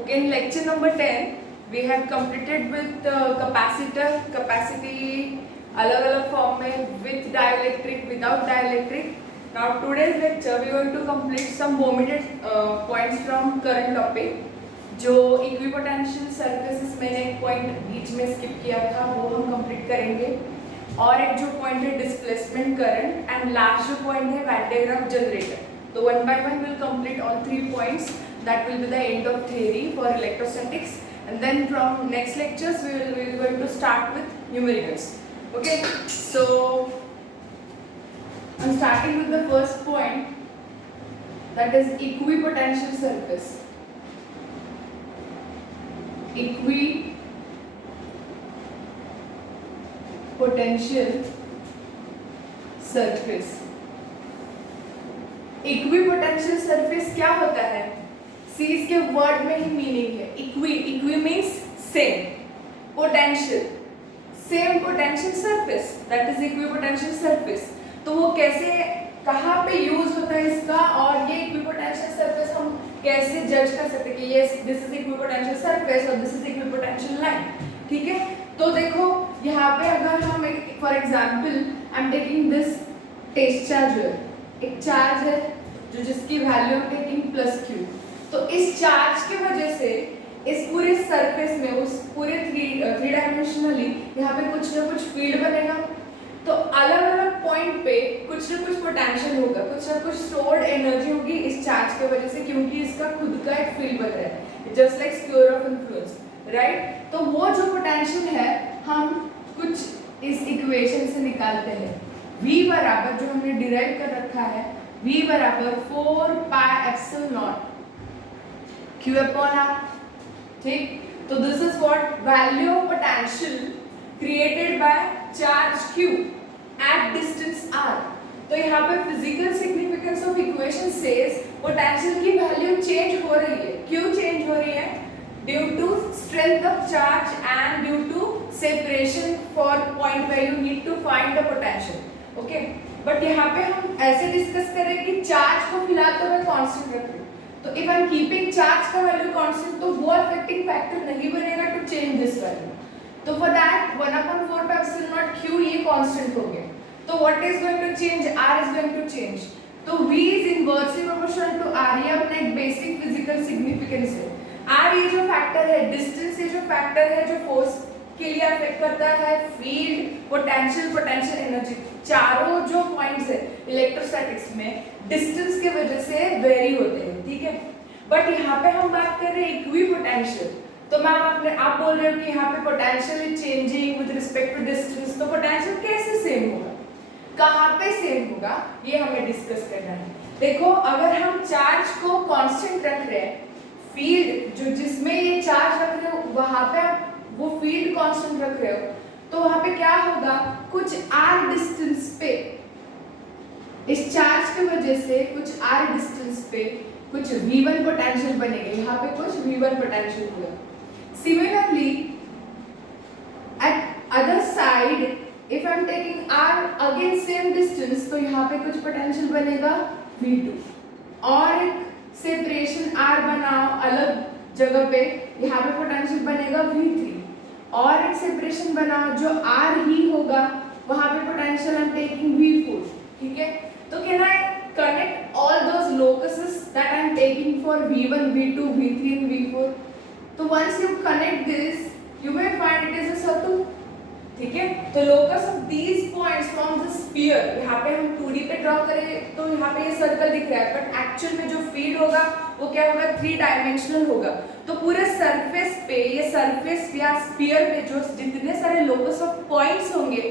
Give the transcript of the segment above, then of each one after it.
Okay, in lecture number 10, we have completed with capacitor, capacity अलग अलग form में, with dielectric, without dielectric. Now today's lecture we are going to complete some omitted points from current topic. जो equipotential surfaces मैंने एक point बीच में skip किया था वो हम कंप्लीट करेंगे, और एक जो पॉइंट है डिस्प्लेसमेंट करंट, एंड लास्ट जो पॉइंट है वैन डायग्राम जनरेटर. तो one by one will complete all 3 points. That will be the end of theory for electrostatics, and then from next lectures we are going to start with numericals. Okay, so I'm starting with the first point, that is equipotential surface. Equipotential surface. Equipotential surface क्या होता है? सी इसके word में ही meaning है. Equi means same, potential same potential surface, that is equipotential surface. तो वो कैसे, कहाँ पे यूज होता है इसका, और ये इक्विपोटेंशियल सरफेस हम कैसे जज कर सकते हैं कि ये दिस इज इक्विपोटेंशियल सरफेस और दिस इज इक्विपोटेंशियल लाइन. ठीक है, तो देखो यहाँ पे अगर हम for example I am taking this test charge, एक चार्ज है जो जिसकी वैल्यू हम टेकिंग प्लस क्यू. तो इस चार्ज की वजह से इस पूरे सरफेस में, उस पूरे थ्री डायमेंशनली यहाँ पे कुछ ना कुछ फील्ड बनेगा. तो अलग अलग पॉइंट पे कुछ ना कुछ पोटेंशियल होगा, कुछ ना कुछ स्टोर्ड एनर्जी होगी इस चार्ज की वजह से, क्योंकि इसका खुद का एक फील्ड बन रहा है, just like square of influence, right. तो वो जो पोटेंशियल है हम कुछ इस इक्वेशन से निकालते हैं. V बराबर जो हमने डिराइव कर रखा है, V बराबर 4 pi epsilon naught Q upon R. ठीक, तो this is what value of potential created by charge Q at distance R. तो यहाँ पे physical significance of equation says potential की वैल्यू चेंज हो रही है. क्यों चेंज हो रही है? Due to strength of charge and due to separation for point where you need to find the potential. Okay, but यहाँ पे हम ऐसे डिस्कस करें कि चार्ज को फिलहाल तो मैं कांस्टेंट रख रही हूँ. तो if I am keeping charge का वैल्यू कांस्टेंट, तो वो अफेक्टिंग फैक्टर नहीं बनेगा टू चेंज दिस वैल्यू. तो for that 1/4 pi epsilon naught Q ये कांस्टेंट हो गया. तो what is going to change? R is going to change. तो V is inversely proportional to R. ये अपना एक बेसिक फिजिकल सिग्निफिकेंस है. R ये जो फैक्टर है, डिस्टेंस ये जो फैक्टर है जो फोर्स के लिए अफेक्ट करता है, फील्ड, पोटेंशियल एनर्जी, चारों जो पॉइंट्स है इलेक्ट्रोस्टैटिक्स में डिस्टेंस की वजह से वेरी होते हैं. ठीक है, बट यहाँ पे हम बात कर रहे हैं इक्विपोटेंशियल. तो मैम आप बोल रहे हो कि यहाँ पे potential is changing with respect to distance, तो पोटेंशियल कैसे सेम होगा, कहाँ पे सेम होगा, ये हमें डिस्कस करना है. देखो, अगर हम चार्ज को कांस्टेंट रख रहे हैं, फील्ड जो जिसमें ये चार्ज रख रहे हो वहां पे आप वो फील्ड कांस्टेंट रख रहे हो, तो वहां पे क्या होगा, कुछ r डिस्टेंस पे इस चार्ज की वजह से कुछ r डिस्टेंस पे कुछ v1 पोटेंशियल बनेगा. यहाँ पे कुछ v1 पोटेंशियल होगा. Similarly at other side if I am taking r again same distance, तो यहाँ पे कुछ पोटेंशियल बनेगा v2, और एक सेपरेशन R बनाओ अलग जगह पे, यहाँ पे पोटेंशियल बनेगा v3, और एक सेपरेशन बनाओ जो R ही होगा, वहां पे potential I am taking v4. ठीक है, तो can I connect all those locuses that I am taking for v1, v2, v3 and v4. तो once you connect this you will find it is a circle. ठीक है, तो locus of these points from the sphere, यहाँ पे हम 2D पे draw करें तो यहाँ पे ये सर्कल दिख रहा है, बट एक्चुअल में जो फील्ड होगा वो क्या होगा, 3 डायमेंशनल होगा. तो पूरे सरफेस पे, ये सरफेस या स्फीयर पे जो जितने सारे लोकस ऑफ पॉइंट्स होंगे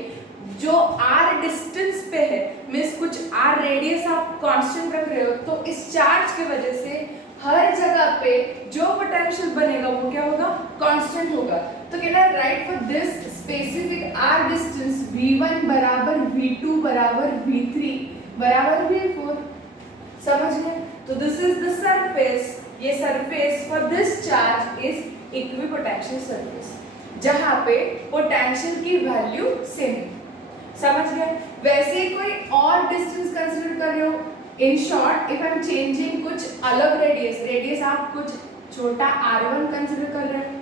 जो r डिस्टेंस पे है, मींस कुछ r रेडियस आप कांस्टेंट रख रहे हो, तो इस चार्ज की वजह से हर जगह पे जो पोटेंशियल बनेगा वो क्या होगा, कांस्टेंट होगा. तो can I right for this specific r distance v1 बराबर v2 बराबर v3 बराबर v4. समझ गए? तो दिस इज द सरफेस. ये surface for this charge is equipotential surface, जहां पे पोटेंशियल की वैल्यू सेम. समझ गए? वैसे कोई और डिस्टेंस कंसीडर कर रहे हो, in short if I am changing कुछ अलग रेडियस आप कुछ छोटा r1 कंसिडर कर रहे हैं,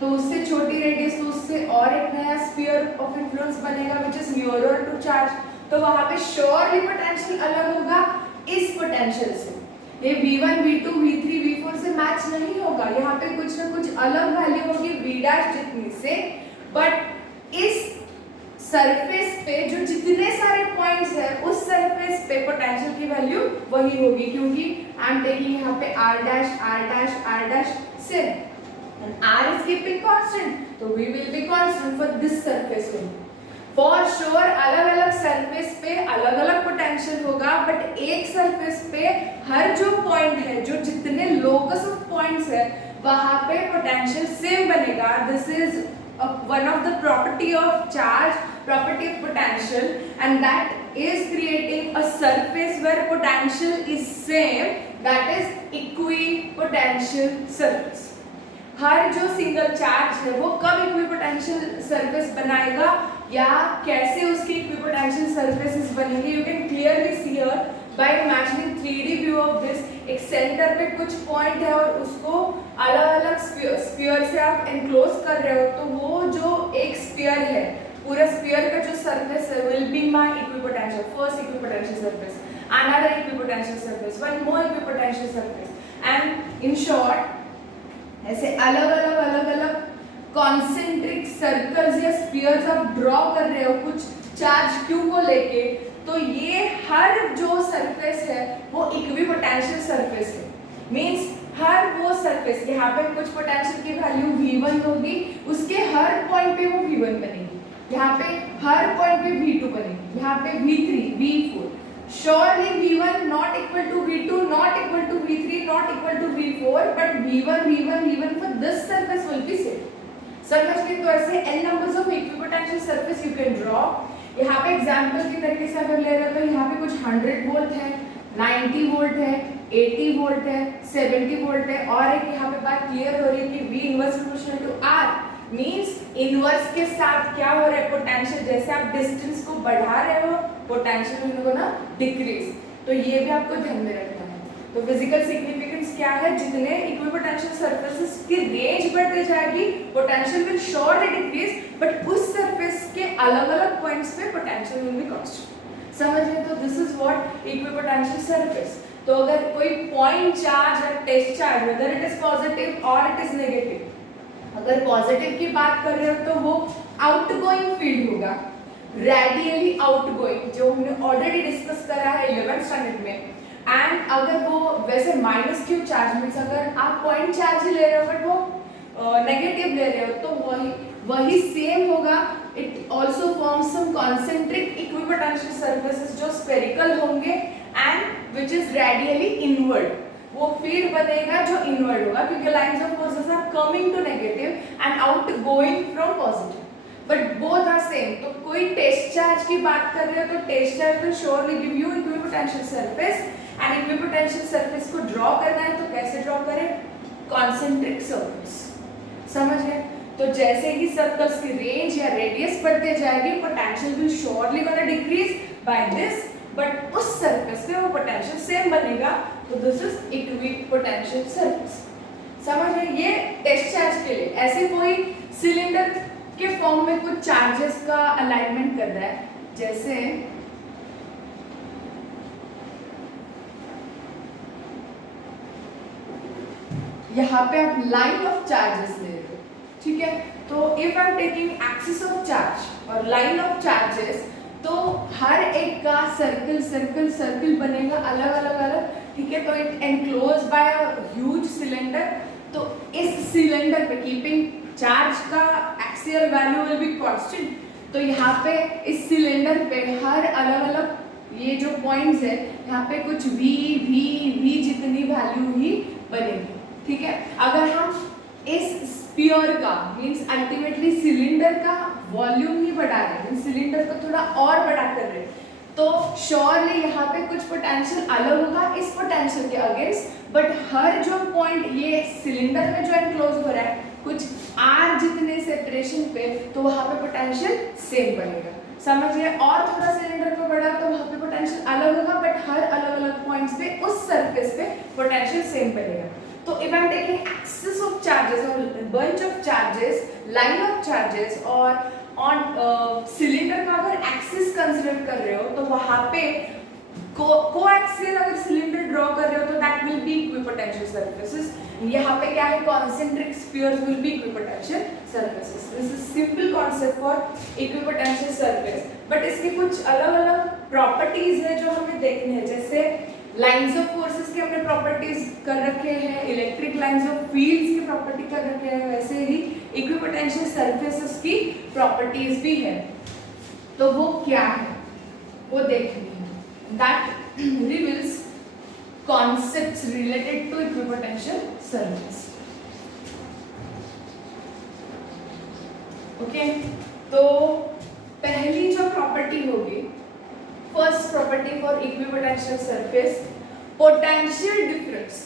तो उससे छोटी रेडियस, तो उससे और एक नया स्फीयर ऑफ इन्फ्लुएंस बनेगा which is neutral to charge, तो वहां पे श्योरली पोटेंशियल अलग होगा इस पोटेंशियल से। ये v1 v2 v3 v4 से मैच नहीं होगा, यहाँ पे कुछ ना कुछ अलग वैल्यू होगी v डैश जितनी से, बट इस सरफेस पे जो जितने सारे पॉइंट्स है उस सरफेस पे पोटेंशियल की वैल्यू वही होगी, क्योंकि आई एम टेकिंग यहाँ पे r dash same, and r is keeping constant, so we will be constant for this surface only. For sure अलग अलग सरफेस पे अलग अलग पोटेंशियल होगा, बट एक सरफेस पे हर जो पॉइंट है, जो जितने लोकस ऑफ पॉइंट्स है वहां पे पोटेंशियल सेम बनेगा। This is one of the property of charge, property of potential, and that is creating a surface where potential is same, that is equipotential surface. हर जो single charge है वो कब equipotential surface बनाएगा या कैसे उसकी equipotential surfaces बनेंगे, you can clearly see here bye imagining 3D view of this. एक सेंटर पे कुछ पॉइंट है और उसको अलग अलग स्फीयर से आप एनक्लोज कर रहे हो, तो वो जो एक स्फीयर है, पूरा स्फीयर का जो सरफेस है will be my equipotential, first equipotential surface, another equipotential surface, one more equipotential surface, and in short ऐसे अलग अलग कॉन्सेंट्रिक सर्कल्स या स्फीयर्स आप ड्रॉ कर रहे हो कुछ चार्ज Q को लेके, तो ये हर जो सरफेस है वो इक्विपोटेंशियल सरफेस है। मींस हर वो सरफेस, यहाँ पे कुछ पोटेंशियल की वैल्यू V1 होगी, उसके हर पॉइंट पे वो V1 बनेगी, यहाँ पे हर पॉइंट पे V2 बनेगी, यहाँ पे V3 V4, surely V1 not equal to V2, not equal to V3, not equal to V4, but V1 for this surface will be same. समझ गए? तो ऐसे n numbers of equipotential surface you can draw. यहाँ पे example की तरीके से अगर ले रहे हो तो यहाँ पे कुछ 100 वोल्ट है, 90 वोल्ट है, 80 वोल्ट है, 70 वोल्ट है, और एक यहाँ पे बात क्लियर हो रही है कि V inverse proportional to R, means inverse के साथ क्या हो रहा है, पोटेंशियल जैसे आप डिस्टेंस को बढ़ा रहे हो पोटेंशियल विल गो ना डिक्रीज, तो ये भी आपको ध्यान में रखना है। तो फिजिकल सिग्निफिकेंस क्या है, जितने इक्विपोटेंशियल सरफेसेस की रेंज बढ़ती जाएगी potential will surely decrease, but उस सरफेस के अलग अलग पॉइंट्स पे पोटेंशियल विल बी कांस्टेंट। समझ गए? तो this is what equipotential surface. तो अगर कोई पॉइंट चार्ज और test charge whether it is positive और इट इज नेगेटिव, अगर पॉजिटिव की बात कर रहे हो तो वो आउटगोइंग फील्ड होगा, रेडियली आउटगोइंग, जो हमने ऑलरेडी डिस्कस करा है 11th स्टैंडर्ड में। एंड अगर वो वैसे माइनस क्यू चार्ज मीन्स अगर आप पॉइंट चार्ज ही ले रहे हो बट वो नेगेटिव ले रहे हो तो वही सेम होगा। It also forms some concentric equipotential surfaces जो स्फेरिकल होंगे and which is radially inward, वो फील्ड बनेगा जो इनवर्ड होगा, क्योंकि lines of forces are coming to negative and outgoing from positive, but both are same. तो कोई टेस्ट चार्ज की बात कर रहे हो तो test charge will surely give you equipotential surface, and equipotential surface को ड्रॉ करना है तो कैसे ड्रॉ करें, कॉन्सेंट्रिक सर्कल्स। समझ गए? तो जैसे ही सर्कल्स की रेंज या रेडियस बढ़ते जाएगी potential will surely gonna decrease by this, but उस सरफेस पे वो पोटेंशियल सेम बनेगा, तो दिस इज इक्विपोटेंशियल सरफेस। समझ गए? ये टेस्ट चार्ज के लिए। ऐसे कोई सिलेंडर के फॉर्म में कुछ चार्जेस का अलाइनमेंट कर रहा है, जैसे यहाँ पे आप लाइन ऑफ चार्जेस ले रहे हो, ठीक है? तो if I am taking axis of charge और लाइन ऑफ चार्जेस, तो हर एक का सर्कल सर्कल सर्कल बनेगा अलग, ठीक है? तो it enclose by a huge cylinder. तो इस सिलेंडर पे कीपिंग चार्ज का axial value will be constant, तो यहाँ पे इस सिलेंडर पे हर अलग ये जो पॉइंट्स है यहाँ पे कुछ v जितनी वैल्यू ही बनेगी, ठीक है? अगर हम इस स्फीयर का मींस अल्टीमेटली सिलेंडर का वॉल्यूम ही बढ़ा रहे हैं, सिलेंडर को थोड़ा और बड़ा कर रहे हैं, तो श्योरली यहाँ पे कुछ पोटेंशियल अलग होगा इस पोटेंशियल के अगेंस्ट, बट हर जो पॉइंट ये सिलेंडर में जो एनक्लोज हो रहा है कुछ r जितने सेपरेशन पे, तो वहाँ पे पोटेंशियल सेम बनेगा। समझिए? और थोड़ा सिलेंडर को बढ़ा तो वहाँ पे पोटेंशियल अलग होगा, बट हर अलग अलग पॉइंट्स पे उस सरफेस पे पोटेंशियल सेम बनेगा। तो if I am taking excess of charges और bunch of charges, line of charges और ऑन सिलेंडर का अगर एक्सिस कंसिडर कर रहे हो तो वहां पे कोएक्सियल अगर सिलेंडर ड्रॉ कर रहे हो तो that will be equipotential surfaces. यहाँ पे क्या है, concentric spheres will be equipotential surfaces. This is simple concept for equipotential surface. But इसकी कुछ अलग अलग प्रॉपर्टीज है जो हमें देखने हैं, जैसे लाइंस ऑफ फोर्सेस के हमने प्रॉपर्टीज कर रखे हैं, इलेक्ट्रिक लाइंस ऑफ फील्ड्स की प्रॉपर्टी कर रखे हैं, वैसे ही इक्विपोटेंशियल सरफेसेस की प्रॉपर्टीज भी है। तो वो क्या है वो देखनी है। That reveals concepts related to equipotential surface. Okay, तो पहली जो प्रॉपर्टी होगी, first property for equipotential surface, potential difference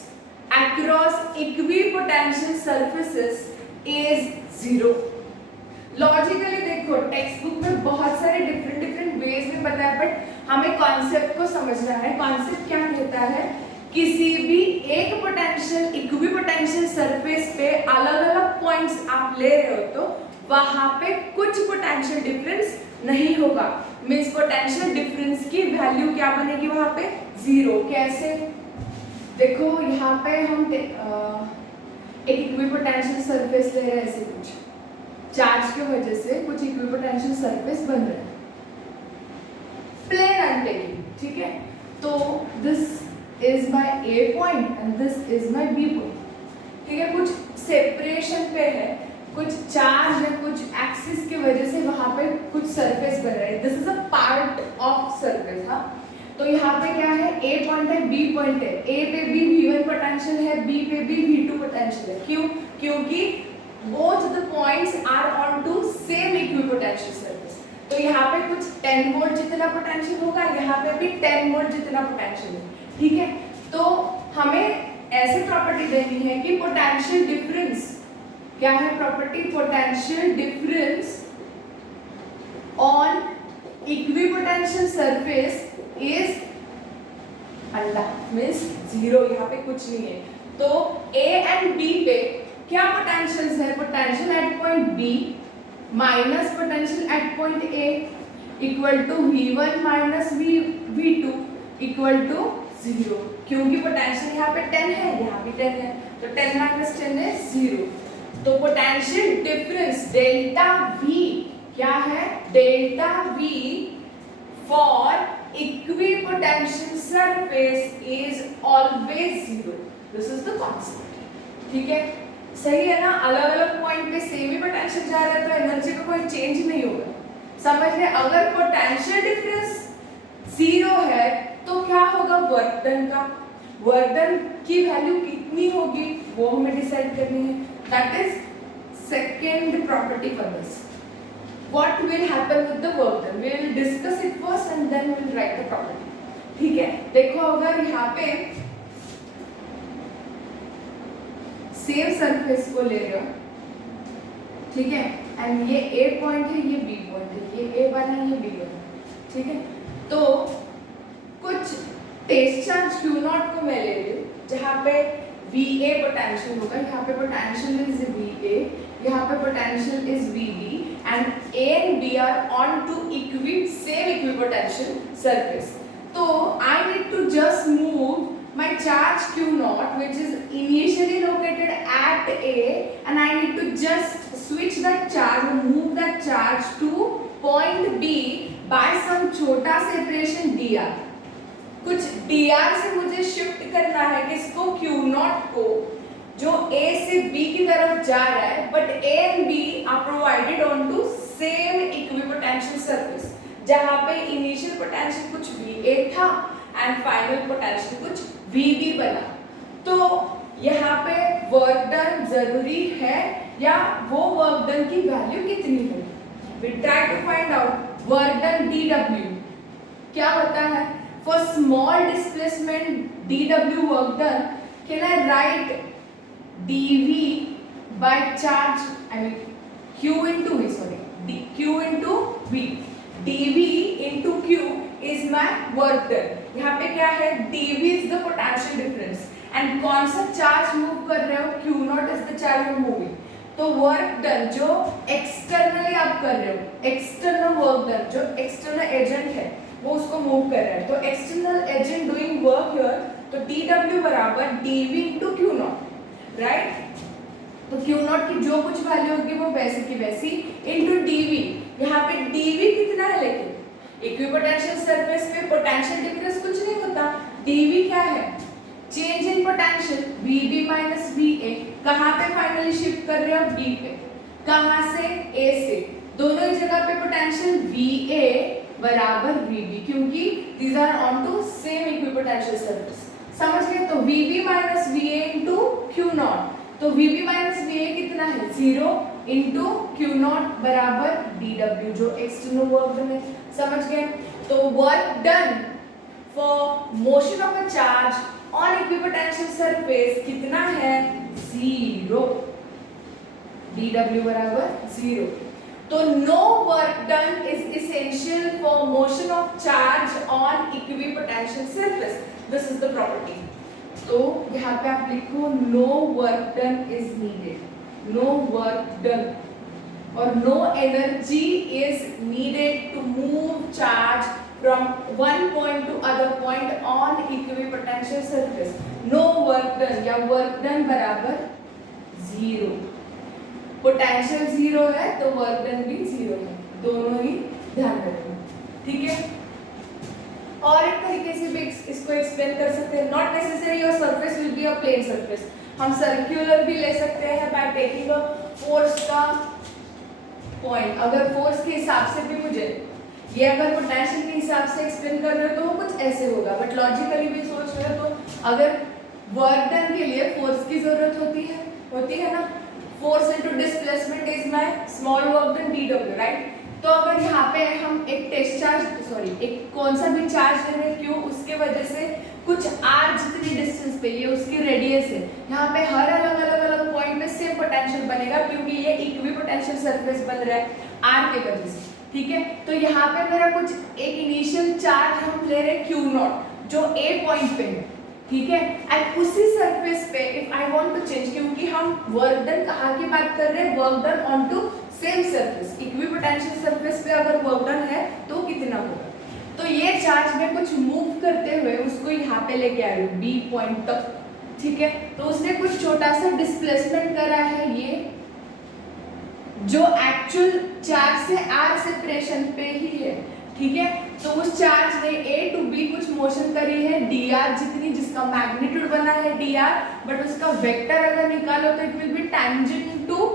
across equipotential surfaces is zero. Logically देखो, टेक्स्ट बुक में बहुत सारे डिफरेंट वेज में बताया, बट हमें कॉन्सेप्ट को समझना है। कॉन्सेप्ट क्या कहता है, किसी भी एक पोटेंशियल इक्विपोटेंशियल सरफेस पे अलग अलग पॉइंट्स आप ले रहे हो तो वहां पे कुछ पोटेंशियल डिफरेंस नहीं होगा। मींस पोटेंशियल डिफरेंस की वैल्यू क्या बनेगी वहां पे, जीरो। कैसे, देखो यहाँ पे हम एक इक्विपोटेंशियल सरफेस ले रहे हैं, ऐसे कुछ चार्ज की वजह से कुछ इक्विपोटेंशियल सरफेस बन रहे हैं, प्लेन आई एम टेकिंग, ठीक है। तो this is my A point and this is my B point, ठीक है। कुछ सेपरेशन पे है, कुछ चार्ज है, कुछ एक्सिस की वजह से वहां पे कुछ सरफेस बन रहा है। This is a part of surface. हाँ, तो यहाँ पे क्या है, A पॉइंट है, B पॉइंट है। A पे भी V1 पोटेंशियल है, B पे भी V2 पोटेंशियल है। क्यों? क्योंकि both the points are on to same equipotensial surface। तो यहाँ पे कुछ 10 वोल्ट जितना पोटेंशियल होगा, यहाँ पे भी 10 वोल्ट जितना पोटेंशियल है, ठीक है। तो हमें ऐसे प्रॉपर्टी देनी है कि पोटेंशियल डिफरेंस क्या है, property potential difference on equipotential surface is अंडा, मींस जीरो, यहाँ पे कुछ नहीं है। तो A एंड B पे क्या पोटेंशियल्स है, potential at point B minus potential at point A equal to V1 minus V2 equal to zero. क्योंकि पोटेंशियल यहाँ पे 10 है, यहाँ भी 10 है, तो 10 माइनस 10 है जीरो। तो पोटेंशियल डिफरेंस डेल्टा V क्या है, delta V for equipotential surface is always zero. This is the concept, ठीक है। सही है ना, अलग अलग पॉइंट पे सेम ही पोटेंशियल जा रहा है तो एनर्जी का कोई चेंज नहीं होगा। समझ रहे, अगर पोटेंशियल डिफरेंस जीरो है तो क्या होगा, वर्क डन का, वर्क डन की वैल्यू कितनी होगी वो हमें डिसाइड करनी है। That is second property for this. What will happen with the work done, we will discuss it first and then we will write the property, ठीक है। देखो, अगर यहाँ पे सेम सरफेस को ले रहे हो, ठीक है, एंड ये A पॉइंट है, ये B पॉइंट है, ये A बना है, ये B बना, ठीक है। तो कुछ टेस्ट चार्ज Q0 को मैं ले रही हूँ जहाँ पे VA पोटेंशियल होगा, यहाँ पे पोटेंशियल इज VA, यहाँ पे potential is VB and A and B are on to same equipotensial surface. तो I need to just move my charge Q0 which is initially located at A and I need to just switch that charge or move that charge to point B by some छोटा separation dr। कुछ dr से मुझे shift करना है किसको, Q0 को, जो A से B की तरफ जा रहा है, but A and B are provided onto same equipotensial surface, जहाँ पे इनिशियल पोटेंशियल कुछ VA था एंड फाइनल पोटेंशियल कुछ VB बना। तो यहाँ पे वर्क डन जरूरी है या वो वर्क डन की वैल्यू कितनी है, we try to find out work done DW क्या होता है। For small displacement DW work done, can I write dV by charge, I mean Q into V, sorry, Q into V, dV into Q is my work done। यहाँ पे क्या है, dV is the potential difference and कौन सा charge move कर रहे हो, Q not is the charge moving. तो वर्क डन जो एक्सटर्नली आप कर रहे हो, एक्सटर्नल वर्क डन जो एक्सटर्नल एजेंट है वो उसको मूव कर रहा है, तो external agent doing work here, तो dw बराबर dv into Q not, right. तो क्यू नॉट की जो कुछ वैल्यू होगी वो वैसी की वैसी इंटू dv। यहाँ पे dv कितना है, लेकिन इक्विपोटेंशियल सरफेस पे पोटेंशियल डिफरेंस कुछ नहीं होता, dv क्या है, change in potential Vb minus Va। कहाँ पे फाइनली शिफ्ट कर रहे हो, B पे। कहाँ से, A से। दोनों ही जगह पे पोटेंशियल Va बराबर Vb, क्योंकि these are onto same equipotensial surface। समझ गए, तो Vb minus Va into Q naught, तो Vb माइनस Va कितना है, 0 इंटू क्यू नॉट बराबर dw जो एक्सटर्नल वर्क डन है। समझ गए, तो work done for motion of a charge on equipotential surface कितना है, 0, dw बराबर 0। तो no work done is essential for motion of charge on equipotential surface, this is the property. तो यहाँ पे आप लिखो no work done is needed, no work done और no energy is needed to move charge from one point to other point on equipotential surface। no work done या work done बराबर 0। Potential 0 है तो वर्क डन भी 0 है, दोनों ही ध्यान रखना, ठीक है। और एक तरीके से भी इसको एक्सप्लेन कर सकते हैं, not necessary your surface will be a plane surface, हम सर्कुलर भी ले सकते हैं बाय टेकिंग अ फोर्स का पॉइंट। अगर फोर्स के हिसाब से भी मुझे ये अगर पोटेंशियल के हिसाब से एक्सप्लेन कर रहे हो तो वो कुछ ऐसे होगा, बट लॉजिकली भी सोच रहे हो तो अगर वर्क डन के लिए फोर्स की जरूरत होती है ना, force into displacement is my small work done dw, right. तो अगर यहाँ पे हम एक टेस्ट चार्ज एक कौन सा भी चार्ज ले रहे हैं क्यों, उसके वजह से कुछ r जितनी डिस्टेंस पे ये उसकी रेडियस है, यहाँ पे हर अलग पॉइंट में सेम पोटेंशियल बनेगा क्योंकि ये इक्विपोटेंशियल सरफेस बन रहा है r के वजह से, ठीक है। तो यहाँ पे मेरा कुछ एक इनिशियल चार्ज हम ले रहे हैं क्यू नॉट जो A पॉइंट पे है, ठीक है। एंड उसी सरफेस पे if I want to change, क्योंकि हम वर्क डन कहाँ की बात कर रहे हैं, work done on two same surface, equipotential surface पे अगर वर्क डन है तो कितना होगा। तो ये चार्ज में कुछ मूव करते हुए उसको यहाँ पे लेके आ रही हूँ B पॉइंट तक, ठीक है। तो उसने कुछ छोटा सा डिस्प्लेसमेंट करा है, ये जो एक्चुअल चार्ज से r सेपरेशन पे ही है, ठीक है। तो उस चार्ज ने A टू B कुछ मोशन करी है dr जितनी, जिसका मैग्नीट्यूड बना है dr, बट उसका वेक्टर अगर निकालो तो it will be tangent to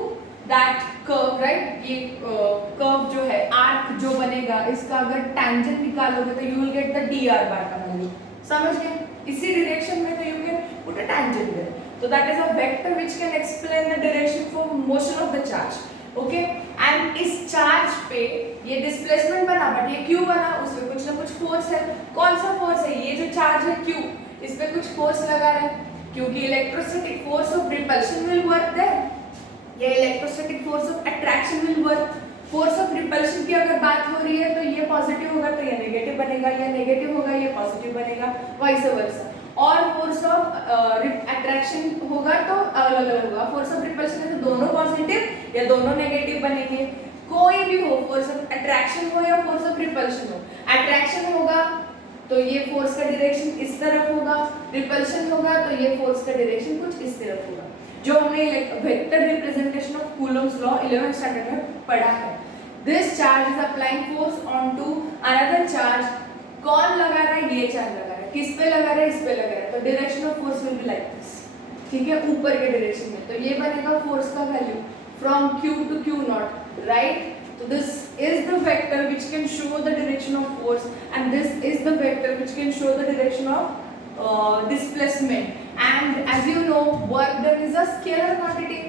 that curve, right. ये कर्व जो है आर्क जो बनेगा इसका अगर टैंजेंट निकालोगे तो you will get the dr bar का वैल्यू, समझ गए। इसी डायरेक्शन में तो you can put a tangent there, तो that is a vector which can explain the direction for motion of the charge, okay. And इस चार्ज पे ये डिस्प्लेसमेंट बना, बट ये क्यू बना, उसमें कुछ ना कुछ फोर्स है। कौन सा फोर्स है, ये जो चार्ज है क्यू, इस पे कुछ फोर्स लगा रहा है क्योंकि electrostatic force of repulsion will work there, या electrostatic force of attraction will work. Force of repulsion की अगर बात हो रही है तो ये पॉजिटिव होगा तो ये नेगेटिव बनेगा, या नेगेटिव होगा ये पॉजिटिव बनेगा, वाइस वर्सा। और फोर्स ऑफ अट्रैक्शन होगा तो अलग होगा, फोर्स ऑफ रिपल्शन है तो दोनों पॉजिटिव या दोनों नेगेटिव बनेंगे। कोई भी हो, फोर्स ऑफ अट्रैक्शन हो या फोर्स ऑफ रिपल्शन हो, अट्रैक्शन होगा तो ये फोर्स का डायरेक्शन इस तरफ होगा, रिपल्शन होगा तो ये फोर्स का डायरेक्शन कुछ इस तरफ होगा, जो हमने vector representation of Coulomb's law 11th standard में पढ़ा है। This charge is applying force on to another charge. कौन लगा रहा है, ये चार्ज लगा रहा है, किस पे लगा रहा है, इस पे लगा रहा है, तो direction of force will be like this, ठीक है, ऊपर के डायरेक्शन में। तो ये बनेगा फोर्स का value from Q to Q naught, right? So this is the vector which can show the direction of force, and this is the vector which can show the direction of displacement. And as you know, work done is a scalar quantity.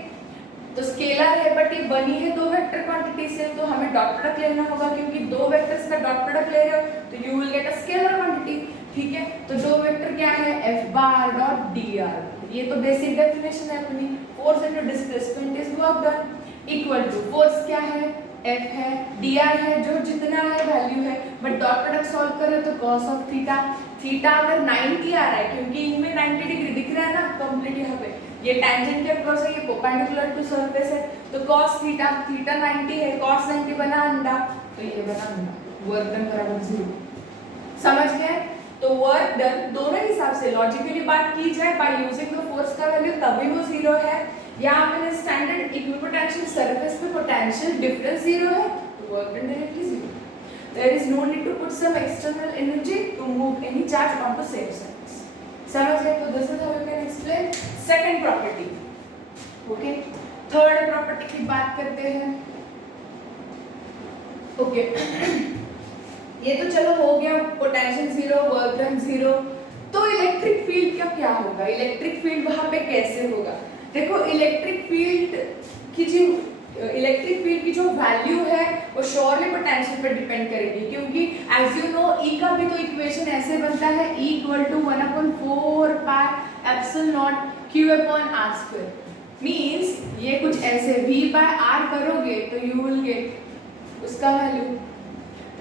तो scalar है but ये बनी है दो vector quantity से, तो हमें dot product लेना होगा क्योंकि दो वेक्टर्स का डॉट प्रोडक्ट ले रहे हो तो you will get a scalar quantity, ठीक है। तो दो वेक्टर क्या है, F बार डॉट dr, ये तो बेसिक डेफिनेशन है अपनी। Force into displacement is work done equal to force क्या है, F है, dr है जो जितना है वैल्यू है, बट डॉट प्रोडक्ट सॉल्व करें तो cos ऑफ थीटा थीटा अगर 90 आ रहा है, क्योंकि इनमें 90 डिग्री दिख रहा है ना कंप्लीट, यहाँ पे ये टेंजेंट के अक्रॉस है, ये परपेंडिकुलर टू सरफेस है, तो cos थीटा 90 है, cos 90 बना अंडा, तो ये बना अंडा, वर्क डन बराबर 0। समझ गए? तो वर्क डन दोनों हिसाब से लॉजिकली बात की जाए बाय यूजिंग द फोर्स का वैल्यू तभी वो 0 है, या मैंने स्टैंडर्ड इक्विपोटेंशियल सरफेस पे पोटेंशियल डिफरेंस 0 है, तो work done directly 0। There is no need to put some external energy to move any charge onto same surface. समझ गए? तो this is how you can explain second property. Okay. Third property की बात करते हैं. Okay. ये तो चलो हो गया पोटेंशियल 0, वर्क डन 0. तो इलेक्ट्रिक फील्ड का क्या होगा? इलेक्ट्रिक फील्ड वहां पे कैसे होगा? देखो इलेक्ट्रिक फील्ड की जो वैल्यू है वो श्योरली पोटेंशियल पर डिपेंड करेगी, क्योंकि एज यू नो E का भी तो इक्वेशन ऐसे बनता है E = 1/4 pi epsilon not Q/r², means ये कुछ ऐसे V/r करोगे तो यू विल गेट उसका वैल्यू,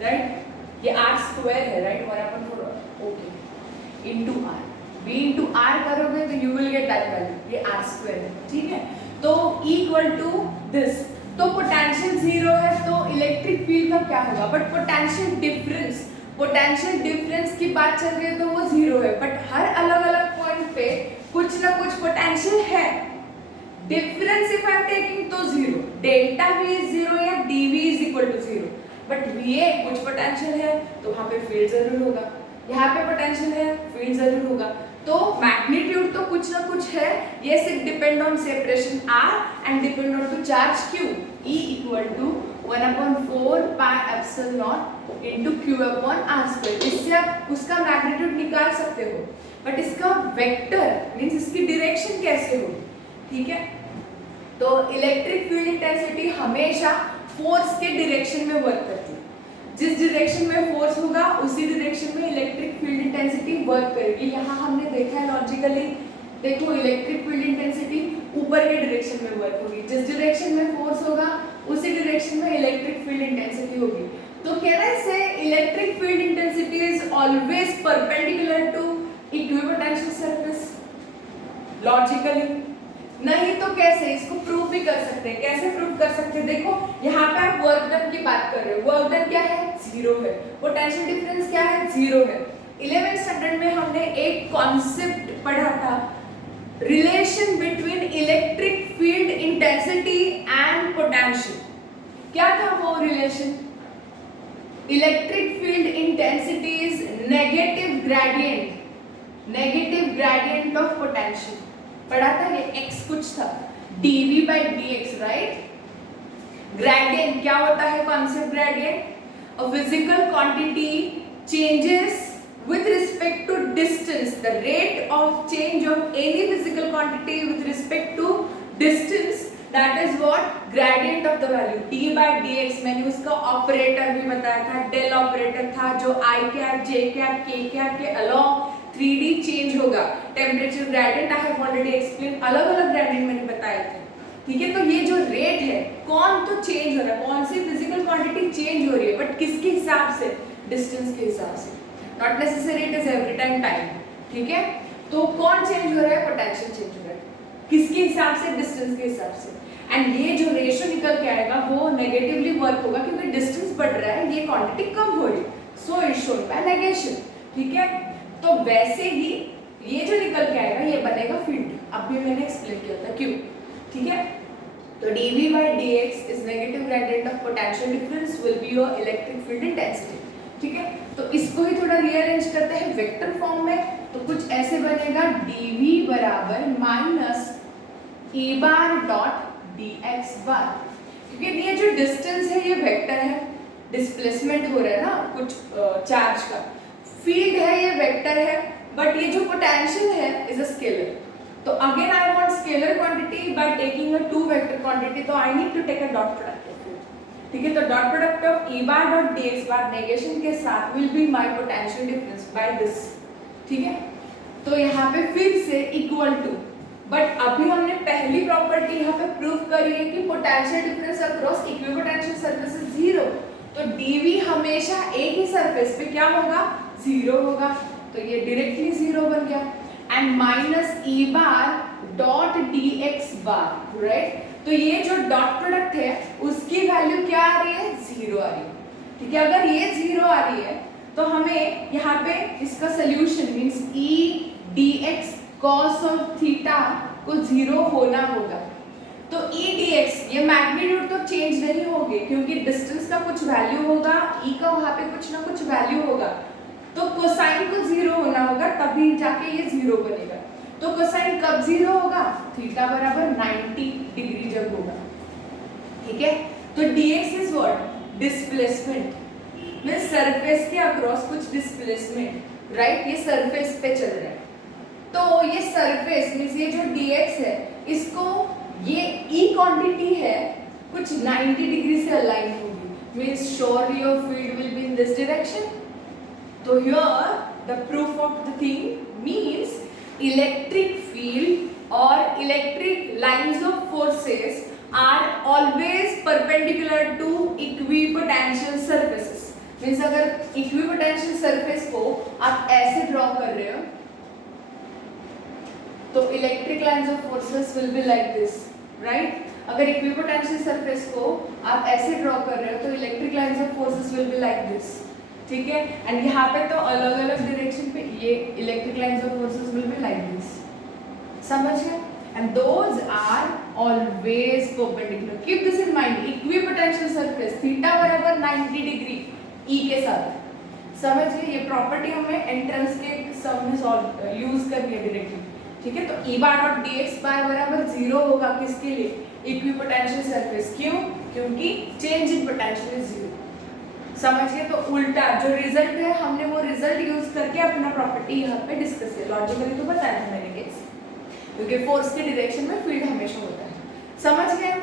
राइट? ये r² है, right? 1/4 okay into r, V/r करोगे तो you will get that value, ये r² है, ठीक है? तो E = दिस, तो पोटेंशियल 0 है तो इलेक्ट्रिक फील्ड का क्या होगा? बट पोटेंशियल डिफरेंस की बात चल रही है तो वो 0 है, बट हर अलग अलग पॉइंट पे कुछ ना कुछ पोटेंशियल है। Difference if I am taking तो 0, डेल्टा V इज 0 या dV = 0, बट VA कुछ पोटेंशियल है तो वहां पे फील्ड जरूर होगा, यहाँ पे पोटेंशियल है फील्ड जरूर होगा, तो मैग्नीट्यूड तो कुछ ना कुछ है, ये सिर्फ depend on separation r and depend on two charge q। E = 1/4 pi epsilon naught into Q/r², इससे आप उसका मैग्नीट्यूड निकाल सकते हो, बट इसका वेक्टर मींस इसकी डायरेक्शन कैसे हो, ठीक है? तो इलेक्ट्रिक फील्ड इंटेंसिटी हमेशा फोर्स के डायरेक्शन में वर्क करती है, जिस डायरेक्शन में फोर्स होगा उसी डायरेक्शन में इलेक्ट्रिक फील्ड इंटेंसिटी वर्क करेगी। यहाँ हमने देखा है लॉजिकली, देखो इलेक्ट्रिक फील्ड इंटेंसिटी ऊपर के डायरेक्शन में वर्क होगी, जिस डायरेक्शन में फोर्स होगा उसी डायरेक्शन में इलेक्ट्रिक फील्ड इंटेंसिटी होगी। तो can I say electric field intensity is always perpendicular to equipotential surface? Logically नहीं तो कैसे इसको प्रूव भी कर सकते हैं? कैसे प्रूव कर सकते हैं? देखो यहाँ पे आप वर्क डन की बात कर रहे हो, वर्क डन क्या है? 0 है। पोटेंशियल डिफरेंस क्या है? 0 है। 11th स्टैंडर्ड में हमने एक कॉन्सेप्ट पढ़ा था, relation between electric field intensity and potential. क्या था वो relation? Electric field intensity is negative gradient of potential. पढ़ा था ये x कुछ था dV/dx, राइट? ग्रेडियंट क्या होता है? Concept gradient, a physical quantity changes with respect to distance, the rate of change of any physical quantity with respect to distance, that is what gradient of the value d/dx। मैंने उसका operator भी बताया था, del operator था जो i cap j cap k cap के along 3D change होगा। Temperature gradient I have already explain, अलग अलग ग्रेडियंट मैंने बताए थे, ठीक है? तो ये जो रेट है कौन तो चेंज हो रहा है, कौन सी फिजिकल क्वांटिटी चेंज हो रही है, बट किसके हिसाब से? डिस्टेंस के हिसाब से, not necessary it is every time time, ठीक है? तो कौन चेंज हो रहा है? पोटेंशियल चेंज हो रहा है, किसके हिसाब से? डिस्टेंस के हिसाब से। एंड ये जो रेशियो निकल के आएगा वो नेगेटिवली वर्क होगा, क्योंकि डिस्टेंस बढ़ रहा है, ये क्वांटिटी कम हो रही है, so it shown by negation, ठीक है? तो वैसे ही ये जो निकल के आएगा ये बनेगा फील्ड, अभी मैंने एक्सप्लेन किया था क्यों, ठीक है? तो dV/dx is negative gradient of potential difference will be your electric field intensity, ठीक है? तो इसको ही थोड़ा रीअरेंज करते हैं वेक्टर फॉर्म में, तो कुछ ऐसे बनेगा dV - E bar dot dx बार, क्योंकि ये जो डिस्टेंस है ये वेक्टर है, डिस्प्लेसमेंट हो रहा है ना कुछ चार्ज का, फील्ड है ये वेक्टर है, बट ये जो पोटेंशियल है इज अ स्केलर। तो again I want scalar quantity by taking a two vector quantity, तो I need to take a dot product, ठीक है? तो dot product of E bar dot dx bar negation के साथ will be my potential difference by this, ठीक है? तो यहाँ पे फिर से इक्वल टू, बट अभी हमने पहली प्रॉपर्टी यहाँ पे प्रूव करी है कि potential difference across equipotential surface is 0, तो dV हमेशा एक ही सरफेस पे क्या होगा? 0 होगा। तो तो ये डायरेक्टली जीरो बन गया, and minus E bar dot D x bar, right. तो ये जो डॉट प्रोडक्ट है उसकी वैल्यू क्या आ रही है, जीरो आ रही है, ठीक है। अगर ये जीरो आ रही है तो हमें यहाँ पे इसका solution means E D x cos of theta को जीरो होना होगा। तो ई डी एक्स ये मैग्नीट्यूड तो चेंज नहीं होगी क्योंकि डिस्टेंस का कुछ वैल्यू होगा, ई का वहाँ पे कुछ ना कुछ वैल्यू होगा, तो कोसाइन को जीरो होना होगा तभी जाके ये जीरो बनेगा। तो कोसाइन कब जीरो होगा, थीटा बराबर 90 डिग्री जब होगा, ठीक है। तो dx is what, displacement, means surface के अक्रॉस कुछ डिस्प्लेसमेंट, राइट। ये सरफेस पे चल रहा है, तो ये सरफेस मींस ये जो dx है इसको ये e क्वांटिटी है कुछ 90 डिग्री से अलाइन होगी, means surely your field will be in this direction. तो here the proof of the thing means electric field or electric lines of forces are always perpendicular to equipotential surfaces। Means अगर equipotential surface को आप ऐसे draw कर रहे हो तो electric lines of forces will be like this, right। अगर equipotential surface को आप ऐसे ड्रॉ कर रहे हो तो electric lines of forces will be like this, ठीक है। एंड यहाँ पे तो अलग अलग डायरेक्शन पे ये electric lines of forces will be like this, समझ गए। And those are always perpendicular, keep this in mind. Equipotential surface theta बराबर 90 डिग्री ई के साथ, समझ गए। ये प्रॉपर्टी हमें एंट्रेंस के सम में सॉल्व यूज करनी है डायरेक्टली, ठीक है। तो ई बार डॉट डी एक्स बार बराबर जीरो होगा किसके लिए, इक्विपोटेंशियल सरफेस, क्यों, क्योंकि change in potential is zero, समझ गए। तो उल्टा जो रिजल्ट है हमने वो रिजल्ट यूज करके अपना प्रॉपर्टी यहाँ पे डिस्कस किया, लॉजिकली तो बताया था मैंने केस, क्योंकि फोर्स के डायरेक्शन में फील्ड हमेशा होता है, समझ गए।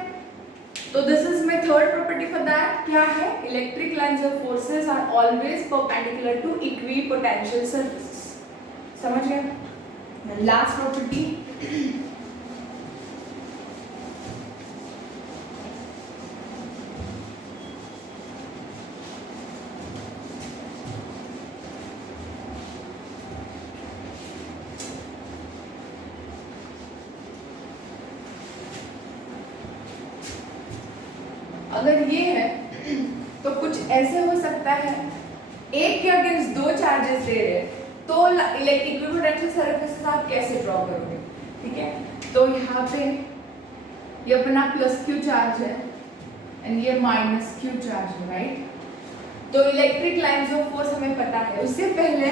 तो this is my third property for that, क्या है, electric lines of forces are always perpendicular to equipotential surfaces, समझ गए। लास्ट प्रॉपर्टी अगर ये है तो कुछ ऐसे हो सकता है, एक के अगेंस्ट दो चार्जेस दे रहे हैं तो इक्विपोटेंशियल सरफेसेस आप कैसे ड्रॉ करोगे, ठीक है। तो यहाँ पे ये अपना प्लस क्यू चार्ज है एंड ये माइनस क्यू चार्ज है, राइट। तो इलेक्ट्रिक लाइंस ऑफ फोर्स हमें पता है, उससे पहले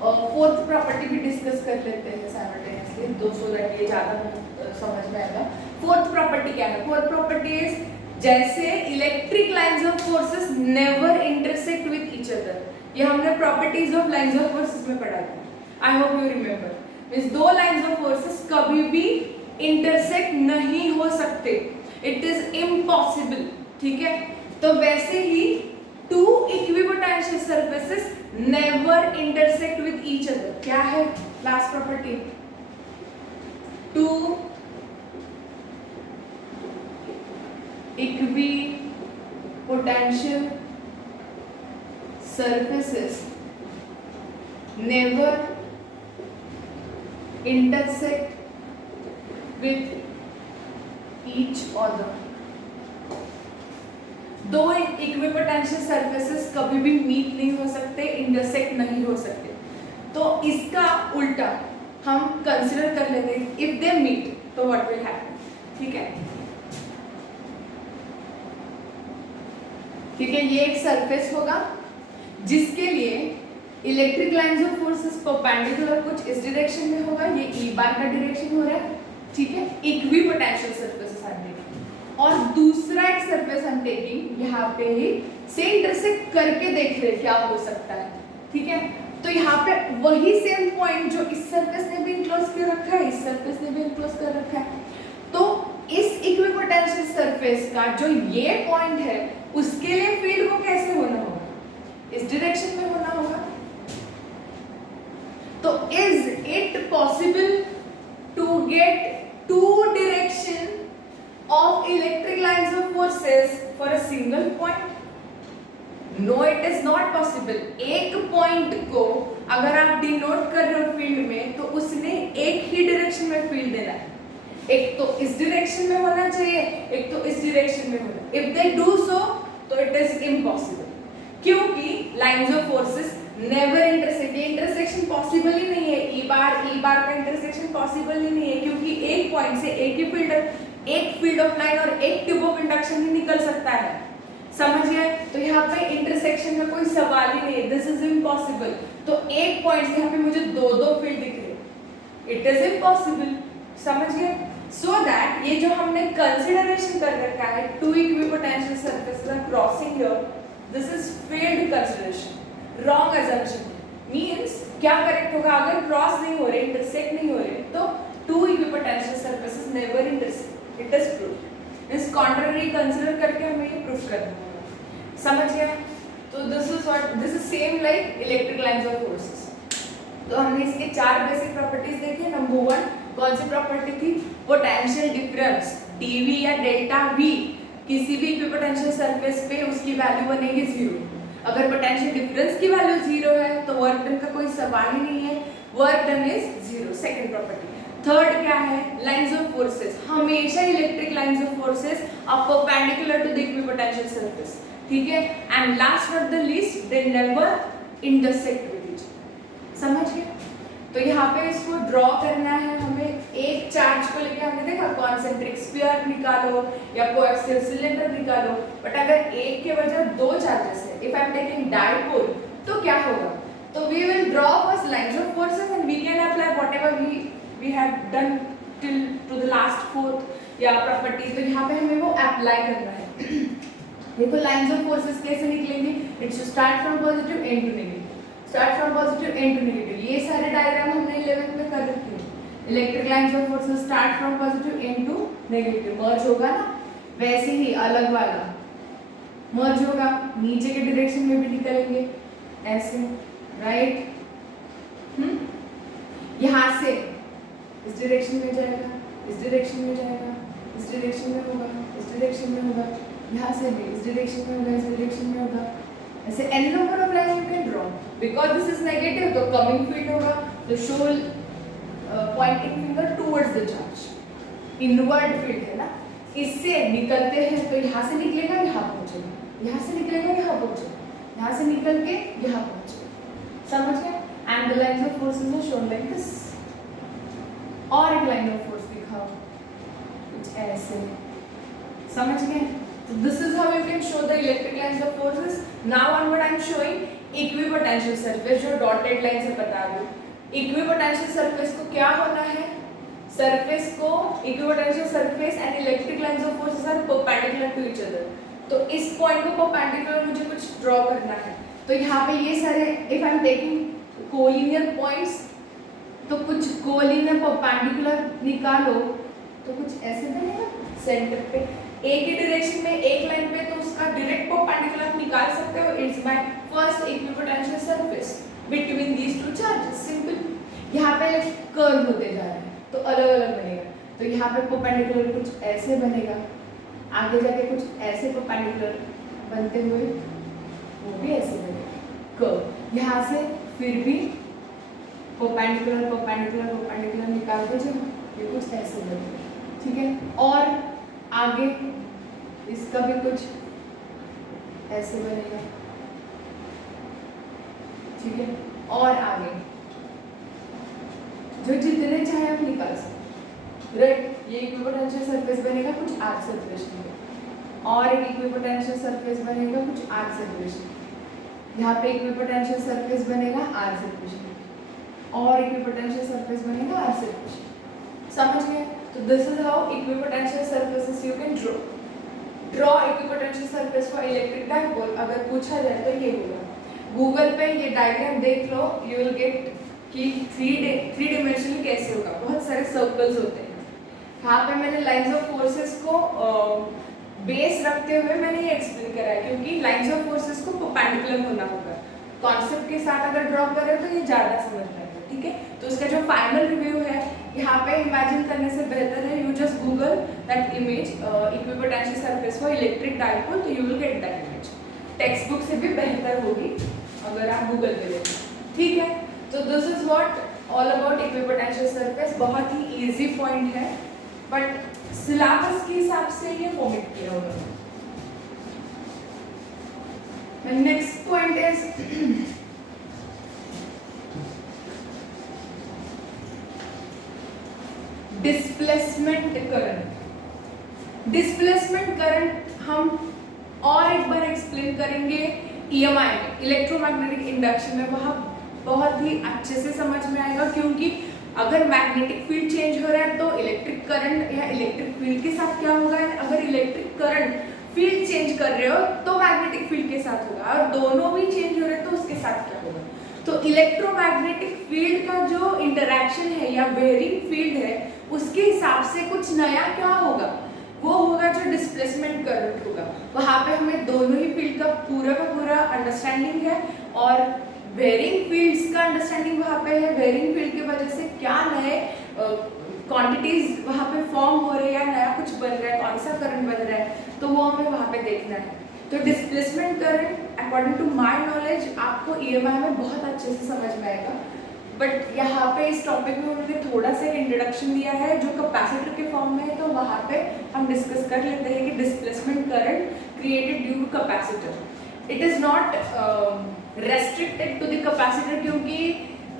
फोर्थ प्रॉपर्टी भी डिस्कस कर लेते हैं साइमल्टेनियसली, दो सो दैट ये ज़्यादा समझ में आएगा। फोर्थ प्रॉपर्टी क्या है, फोर्थ प्रॉपर्टी इज जैसे electric lines of forces never intersect with each other, ये हमने properties of lines of forces में पढ़ा था, I hope you remember. Means दो लाइंस ऑफ फोर्सेस कभी भी इंटरसेक्ट नहीं हो सकते, इट इज इम्पॉसिबल, ठीक है। तो वैसे ही two equipotential surfaces never intersect with each other, क्या है last property, two equipotential surfaces never intersect with each other। दो इक्विपोटेंशियल सरफेसेस कभी भी मीट नहीं हो सकते, इंटरसेक्ट नहीं हो सकते। तो इसका उल्टा हम कंसिडर कर लेते हैं, इफ दे मीट तो व्हाट विल हैपन, ठीक है। ठीक है, ये एक सरफेस होगा जिसके लिए electric lines of forces perpendicular कुछ इस डायरेक्शन में होगा, ये ई बार का डायरेक्शन हो रहा है, ठीक है। इक्विपोटेंशियल सरफेसेस हम टेकिंग और दूसरा एक सरफेस हम टेकिंग यहाँ पे ही से इंटरसेक्ट करके देख रहे क्या हो सकता है, ठीक है। तो यहाँ पे वही सेम पॉइंट जो इस सरफेस ने भी इनक्लोज कर रखा है, इस सरफेस ने भी इनक्लोज कर रखा है, तो इस इक्विपोटेंशियल सरफेस का जो ये पॉइंट है उसके लिए फील्ड को कैसे होना होगा, इस डायरेक्शन में होना होगा। तो is it possible to get two direction of electric lines of forces for a single point? No it is not possible. एक पॉइंट को अगर आप डिनोट कर रहे हो फील्ड में तो उसने एक ही डायरेक्शन में फील्ड देना है, एक तो इस डायरेक्शन में होना चाहिए, एक तो इस डायरेक्शन में होना। इफ दे डू सो तो इट इज इम्पॉसिबल, क्योंकि lines of forces never intersect. ये इंटरसेक्शन पॉसिबल ही नहीं है, ई बार का इंटरसेक्शन पॉसिबल ही नहीं है, क्योंकि एक पॉइंट से एक ही फील्ड ऑफ लाइन और एक ट्यूब ऑफ इंडक्शन ही निकल सकता है, समझ गए? तो यहाँ पे इंटरसेक्शन का कोई सवाल ही नहीं है, दिस इज इम्पॉसिबल। तो एक पॉइंट से यहाँ पे मुझे दो फील्ड दिख रहे, इट इज इम्पॉसिबल, समझ गए? सो दैट ये जो हमने कंसिडरेशन कर रखा है two equipotential surfaces are crossing here, this is failed consideration, wrong assumption। Means क्या करेक्ट होगा? अगर क्रॉस नहीं हो रहे, इंटरसेक्ट नहीं हो रहे, तो two equipotential surfaces never intersect, it is proof. इस कॉन्ट्ररी कंसीडर करके हमें ये प्रूफ करना होगा, समझ गया? तो this is same like electric lines of forces. तो हमने इसके चार बेसिक प्रॉपर्टीज देखी। नंबर 1 कौन सी प्रॉपर्टी थी? पोटेंशियल डिफरेंस dV या डेल्टा V किसी भी इक्विपोटेंशियल सरफेस पे उसकी वैल्यू बनेगी 0। अगर पोटेंशियल डिफरेंस की वैल्यू 0 है तो वर्क डन का कोई सवाल ही नहीं है, work done is 0। Second property. Third क्या है? लाइंस ऑफ फोर्सेस, हमेशा electric lines of forces are perpendicular to the equipotential surface, ठीक है? And last not the least, they never intersect with each other, समझ गए? तो यहाँ पे इसको ड्रॉ करना है हमें। एक चार्ज को लेके हमने देखा कॉन्सेंट्रिक स्फीयर निकालो या कोएक्सियल सिलेंडर निकालो, बट अगर एक के बजाय दो चार्जेस है, if I am taking dipole, तो क्या होगा? तो we will draw first lines of forces and we can apply whatever we have done till to the last fourth या प्रॉपर्टी। तो यहाँ पे हमें वो अप्लाई करना है। देखो लाइंस ऑफ फोर्सेस कैसे निकलेंगे? It should start from positive end to negative, start from positive end to negative. ये सारे डायग्राम हमने 11th में कर रखे हैं। Electric lines of forces start from positive end to negative, merge होगा ना, वैसे ही अलग वाला मर्ज होगा, नीचे के डायरेक्शन में भी निकलेंगे ऐसे, राइट? यहाँ से इस डायरेक्शन में जाएगा, इस डायरेक्शन में जाएगा, इस डायरेक्शन में होगा, इस डायरेक्शन में होगा, यहाँ से भी इस डायरेक्शन में होगा, इस डायरेक्शन में होगा, ऐसे n number of line you can draw. Because this is negative तो कमिंग फील्ड होगा, तो show pointing finger towards the charge, inward field है ना, इससे निकलते हैं तो यहाँ से निकलेगा यहाँ पहुंचेगा, यहाँ से निकलेगा यहाँ पहुंचेगा, यहाँ से निकल के यहाँ पहुंचेगा, समझ गए? And the lines of forces are shown like this. और एक लाइन ऑफ फोर्स दिखाओ कुछ ऐसे, समझ गए? So this is how you can show the electric lines of forces. Now onward I am showing equipotential surface, जो dotted line से बता दूँ। Equipotential surface को क्या होना है? Surface को equipotential surface and electric lines of forces are perpendicular to each other. तो इस point को perpendicular मुझे कुछ draw करना है। तो यहाँ पे ये सारे if I am taking collinear points, तो कुछ collinear perpendicular निकालो तो कुछ ऐसे बनेगा सेंटर पे, एक ही डायरेक्शन में एक लाइन पे, तो उसका डायरेक्ट परपेंडिकुलर निकाल सकते हो। It's my first equipotential surface between these two charges, simple. यहाँ पे कर्व होते जा रहे हैं तो अलग अलग बनेगा, तो यहाँ पे परपेंडिकुलर कुछ ऐसे बनेगा, आगे जाके कुछ ऐसे परपेंडिकुलर बनते हुए वो भी ऐसे बनेगा कर्व। यहाँ से फिर भी परपेंडिकुलर परपेंडिकुलर परपेंडिकुलर निकाल दीजिए, ये कुछ ऐसे बनेगा, ठीक है? और आगे इसका भी कुछ ऐसे बनेगा, ठीक है? और आगे जो जितने चाहे आप निकाल सकते, राइट? ये इक्विपोटेंशियल सरफेस बनेगा कुछ आर्क सर्कुलेशन में, और एक इक्विपोटेंशियल सरफेस बनेगा कुछ आर्क सर्कुलेशन। यहाँ पे इक्विपोटेंशियल सरफेस बनेगा आर्क सर्कुलेशन, और इक्विपोटेंशियल सरफेस बनेगा आर्क सर्कुलेशन, समझ गए? तो this is how equipotential surfaces you can draw. Draw equipotential surface for electric dipole. अगर पूछा जाए तो ये होगा। गूगल पे ये डायग्राम देख लो, you will get कि थ्री डिमेंशनल कैसे होगा। बहुत सारे सर्कल्स होते हैं। यहाँ पे मैंने लाइंस ऑफ फोर्सेस को बेस रखते हुए मैंने ये एक्सप्लेन करा है, क्योंकि लाइंस ऑफ फोर्सेस को परपेंडिकुलर होना होगा। कॉन्सेप्ट के साथ अगर ड्रॉ करें तो ये ज़्यादा समझ आएगा, ठीक है? तो इसका जो फाइनल रिव्यू है यहाँ पे इमेजिन करने से बेहतर है you just Google that image equipotential surface for electric dipole, तो you will get that image. Text book से भी बेहतर होगी अगर आप गूगल पे देखें, ठीक है। तो this is what all about equipotential surface. बहुत ही इजी पॉइंट है, बट सिलेबस के हिसाब से ये फॉर्मेट किया उन्होंने। Next point is displacement current. Displacement current हम और एक बार एक्सप्लेन करेंगे EMI में, इलेक्ट्रोमैग्नेटिक इंडक्शन में। वहाँ बहुत ही अच्छे से समझ में आएगा, क्योंकि अगर मैग्नेटिक फील्ड चेंज हो रहा है तो इलेक्ट्रिक करंट या इलेक्ट्रिक फील्ड के साथ क्या होगा, अगर इलेक्ट्रिक करंट फील्ड चेंज कर रहे हो तो मैग्नेटिक फील्ड के साथ होगा, और दोनों भी चेंज हो रहे हैं तो उसके साथ क्या होगा। तो इलेक्ट्रोमैग्नेटिक फील्ड का जो इंटरैक्शन है या वेरिंग फील्ड है, उसके हिसाब से कुछ नया क्या होगा, वो होगा जो डिस्प्लेसमेंट करंट होगा। वहाँ पे हमें दोनों ही फील्ड का पूरा अंडरस्टैंडिंग है, और वेरिंग फील्ड्स का अंडरस्टैंडिंग वहाँ पे है। वेरिंग फील्ड की वजह से क्या नए क्वांटिटीज वहाँ पे फॉर्म हो रहे हैं या नया कुछ बन रहा है, कौन सा करंट बन रहा है, तो वो हमें वहाँ पे देखना है। तो displacement current according to my knowledge आपको EMI में बहुत अच्छे से समझ में आएगा, बट यहाँ पे इस टॉपिक में उन्होंने थोड़ा सा इंट्रोडक्शन दिया है जो कैपेसिटर के फॉर्म में है, तो वहाँ पे हम डिस्कस कर लेते हैं कि displacement current created due to capacitor. It is not restricted to the capacitor, क्योंकि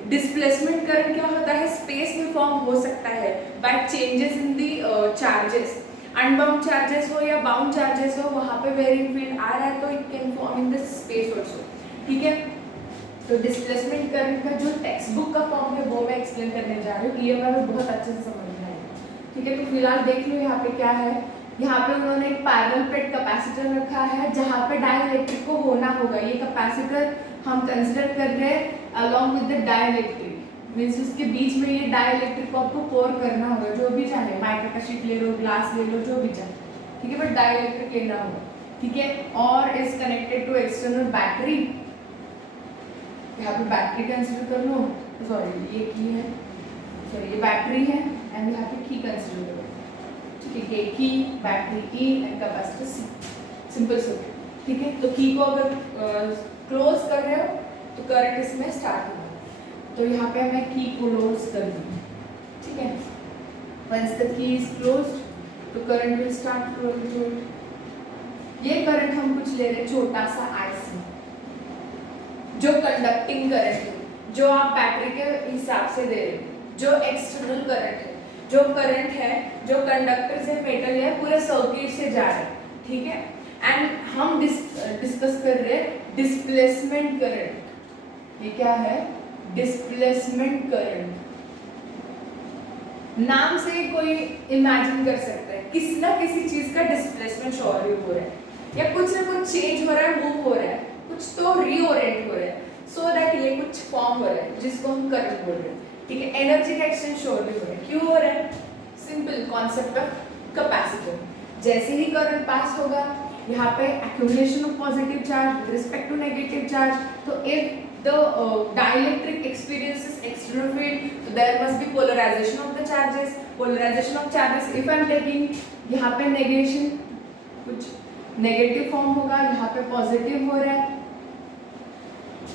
डिस्प्लेसमेंट करंट क्या होता है, स्पेस में फॉर्म हो सकता है by changes in the charges. Unbound charges हो या बाउंड चार्जेस हो, वहाँ पे वेरिंग फील्ड आ रहा है तो it can form in the space also, ठीक है। तो डिस्प्लेसमेंट करंट का जो टेक्स्ट बुक का फॉर्म है वो मैं एक्सप्लेन करने जा रही हूँ, EMI में बहुत अच्छे से समझ में आएगा, ठीक है। तो फिलहाल देख लो यहाँ पे क्या है। यहाँ पे उन्होंने एक पैरेलल प्लेट कैपेसिटर रखा है जहाँ पे डाइलेक्ट्रिक को होना होगा। ये कैपेसिटर हम कंसिडर कर रहे हैं along with the dielectric, means उसके बीच में ये डाइलेक्ट्रिक को आपको पोर करना होगा, जो भी चाहे, माइका का शीट ले लो, ग्लास ले लो, जो भी चाहे, ठीक है, बट डाइलेक्ट्रिक लेना होगा, ठीक है। और is connected to external battery. यहाँ पे बैटरी कंसिडर कर लो, सॉरी ये की है, सॉरी ये बैटरी है, एंड यहाँ पे की कंसिडर करो, ठीक है। की, battery E and capacitor C, simple circuit, ठीक है। तो की को अगर क्लोज कर रहे हो तो करंट इसमें स्टार्ट होगा, तो यहाँ पे मैं की क्लोज कर दूँ, ठीक है। Once the key is closed तो current will start flowing through it. ये करंट हम कुछ ले रहे हैं छोटा सा IC, जो कंडक्टिंग करंट है, जो आप बैटरी के हिसाब से दे रहे हो, जो एक्सटर्नल करंट है, जो करंट है जो कंडक्टर से मेटल है पूरे सर्किट से जा रहा है, ठीक है। एंड हम डिस्कस कर रहे हैं डिस्प्लेसमेंट करंट। ये क्या है, डिस्प्लेसमेंट करंट। नाम से कोई इमेजिन कर सकता है किसी ना किसी चीज का डिस्प्लेसमेंट शोरली हो रहा है, या कुछ ना कुछ चेंज हो रहा है, मूव हो रहा है, कुछ तो रीओरिएंट हो रहा है, सो दैट ये कुछ फॉर्म हो रहा है जिसको हम करंट बोल रहे हैं, ठीक है। एनर्जी का एक्सचेंज शोरली हो रहा है, क्यों हो रहा है, सिंपल कॉन्सेप्ट ऑफ कैपेसिटर। जैसे ही करंट पास होगा, यहाँ पे accumulation of positive charge with respect to negative charge, तो if the dielectric experiences external field, so there must be polarization of the charges. Polarization of charges, if I am taking यहाँ पे negation, कुछ negative form होगा, यहाँ पे positive हो रहा है,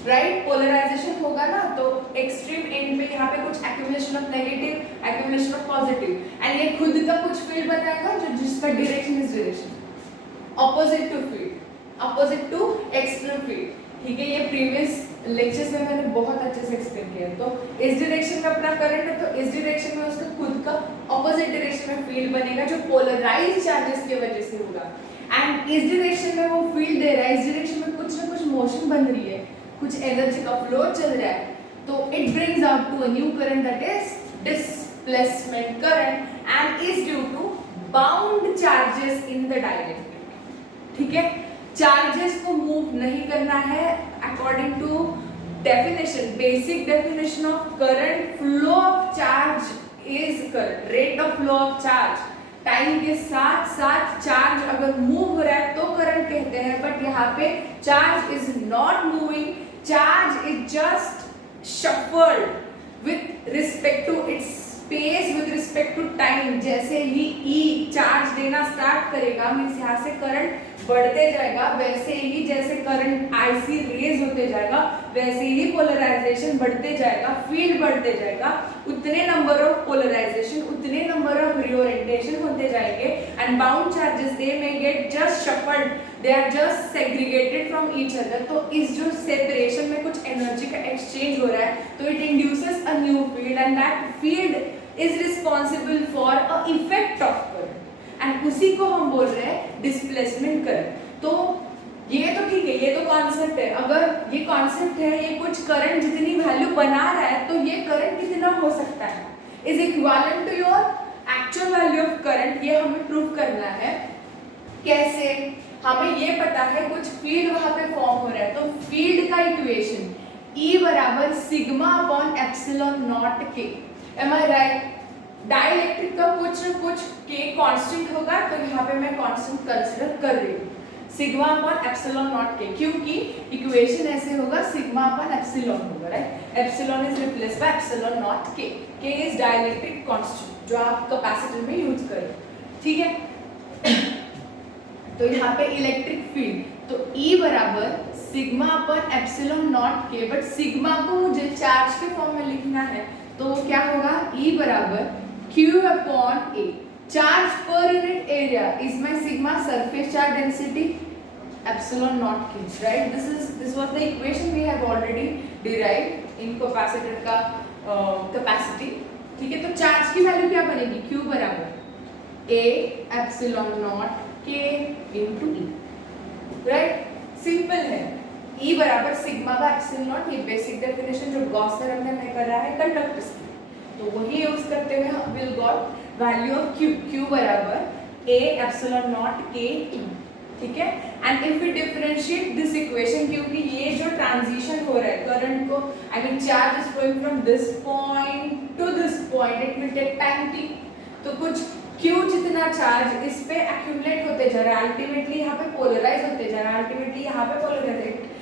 राइट। पोलराइजेशन होगा ना, तो एक्सट्रीम एंड पे यहाँ पे कुछ accumulation of negative, accumulation of positive, and ये खुद का कुछ फील्ड बनाएगा जो जिसका direction is direction opposite to field, opposite to external field, ठीक है। ये प्रीवियस लेक्चर्स में मैंने बहुत अच्छे से एक्सप्लेन किया। तो इस डायरेक्शन में अपना करंट है, तो इस डायरेक्शन में उसका खुद का ऑपोजिट डायरेक्शन में फील्ड बनेगा जो पोलराइज्ड चार्जेस की वजह से होगा, एंड इस डायरेक्शन में वो फील्ड दे रहा है, इस डायरेक्शन में कुछ ना कुछ मोशन बन रही है, कुछ एनर्जी का फ्लो चल रहा है, तो it brings out to a new current that is displacement current, and is due to bound charges in the dielectric, ठीक है। चार्जेस को मूव नहीं करना है according to definition, basic definition of current, flow of charge is current, rate of flow of charge. Time के साथ साथ charge अगर मूव हो रहा है तो करंट कहते हैं, बट यहाँ पे charge is not moving, charge is just shuffled with respect to its space, with respect to time. जैसे ही ई चार्ज देना स्टार्ट स्टार्ट करेगा मीन्स यहाँ से करंट बढ़ते जाएगा, वैसे ही जैसे करंट आईसी रेज होते जाएगा वैसे ही पोलराइजेशन बढ़ते जाएगा, फील्ड बढ़ते जाएगा, उतने नंबर ऑफ पोलराइजेशन, उतने नंबर ऑफ रिओरिएंटेशन होते जाएंगे and bound charges they may get just shuffled, they are just segregated from each other. तो इस जो सेपरेशन में कुछ एनर्जी का एक्सचेंज हो रहा है तो it induces a new field and that field is responsible for a effect of current and उसी को हम बोल रहे हैं डिस्प्लेसमेंट करंट। तो ये तो ठीक है, ये तो कॉन्सेप्ट है, अगर ये कॉन्सेप्ट है, ये कुछ करंट जितनी वैल्यू बना रहा है तो ये करंट कितना हो सकता है is equivalent to your actual value of current, ये हमें प्रूव करना है। कैसे? हमें ये पता है कुछ फील्ड वहां पे फॉर्म हो रहा है, तो फील्ड का इक्वेशन E बराबर सिग्मा अपॉन एप्सिलॉन नॉट के, एम आई राइट? डाइलेक्ट्रिक का कुछ न कुछ के कांस्टेंट होगा तो यहाँ पे मैं कांस्टेंट कंसीडर कर रही हूँ सिग्मा अपॉन एप्सिलॉन नॉट के, क्योंकि इक्वेशन ऐसे होगा सिग्मा अपॉन एप्सिलॉन होगा, right? Epsilon is replace by epsilon naught के इज डाइलेक्ट्रिक कांस्टेंट जो आप कैपेसिटर में यूज करें, ठीक है? तो यहाँ पे इलेक्ट्रिक फील्ड तो E बराबर सिग्मा अपॉन एप्सिलॉन नॉट के, बट सिग्मा को मुझे चार्ज के फॉर्म में लिखना है तो क्या होगा E बराबर Q अपॉन A, चार्ज पर unit area is my sigma surface charge density epsilon naught K, right? This was the equation we have already derived in capacitor का कैपेसिटी, ठीक है? तो चार्ज की वैल्यू क्या बनेगी? Q बराबर A epsilon naught K into E, right? Simple है। E बराबर सिग्मा बाय एप्सिलॉन नॉट, ये बेसिक डेफिनेशन जो गॉस थ्योरम में हमें कर रहा है कंडक्टर्स की, तो वही यूज करते हुए हम will got value of Q बराबर A epsilon naught K E, ठीक है? And if we differentiate this equation, क्योंकि ये जो ट्रांजिशन हो रहा है करंट को, I mean charge is flowing from this point to this point, it will take time t, तो कुछ Q जितना चार्ज इस पे एक्यूमुलेट होते जा रहा है, अल्टीमेटली यहाँ पे पोलराइज होते जा रहा है, अल्टीमेटली यहाँ पे polarize,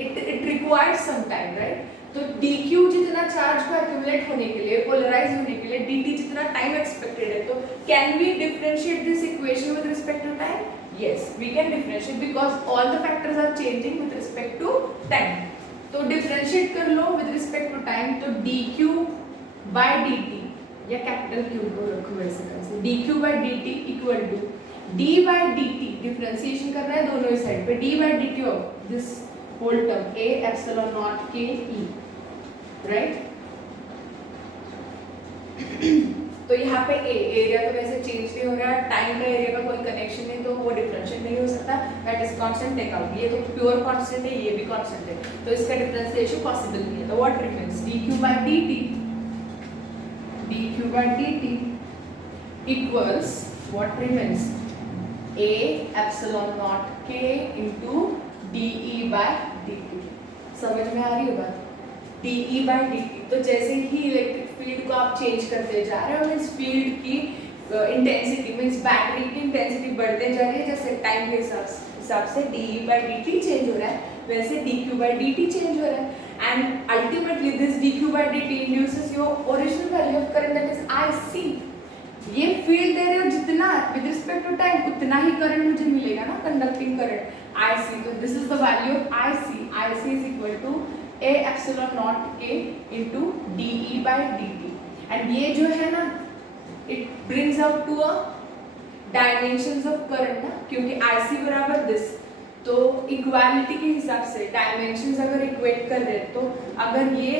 it requires some time, right? तो dq जितना चार्ज को एक्यूमुलेट होने के लिए, पोलराइज होने के लिए dt जितना टाइम एक्सपेक्टेड है, तो can we differentiate this equation with respect to time? Yes, we can differentiate because all the factors are changing with respect to time. तो डिफरेंशिएट कर लो विद रिस्पेक्ट टू टाइम, तो dq by dt या capital Q को रखो वैसे कैसे, dq by dt equal to d by dt, differentiation करना है दोनों ही साइड पे, d by dt of this whole term A epsilon naught K E, right? तो यहाँ पे एरिया तो वैसे चेंज नहीं हो रहा है, टाइम का एरिया का कोई कनेक्शन नहीं, तो वो डिफरेंशिएट नहीं हो सकता, that is constant take out, ये तो प्योर कांस्टेंट है, ये भी कांस्टेंट है, तो इसका डिफरेंशिएशन पॉसिबल नहीं है। तो what remains? dq by dt equals what remains? A epsilon naught K into dE by dt, समझ में आ रही है बात? dE by dt, तो जैसे ही इलेक्ट्रिक फील्ड को आप चेंज करते जा रहे हो, मीन्स फील्ड की इंटेंसिटी, मीन्स बैटरी की इंटेंसिटी बढ़ते जा रही है, जैसे टाइम के हिसाब से dE by dt चेंज हो रहा है, वैसे dq by dt चेंज हो रहा है, and ultimately this dq by dt induces your original value of current, that is IC। ये फील्ड दे रहे हो जितना विद रिस्पेक्ट टू टाइम उतना ही करंट मुझे मिलेगा ना, कंडक्टिंग करंट IC, तो this is the value of IC is equal to A epsilon naught K into dE by dt, एंड ये जो है ना it brings out to a dimensions of current ना, क्योंकि IC बराबर दिस, तो इक्वालिटी के हिसाब से डायमेंशंस अगर इक्वेट कर रहे हैं, तो अगर ये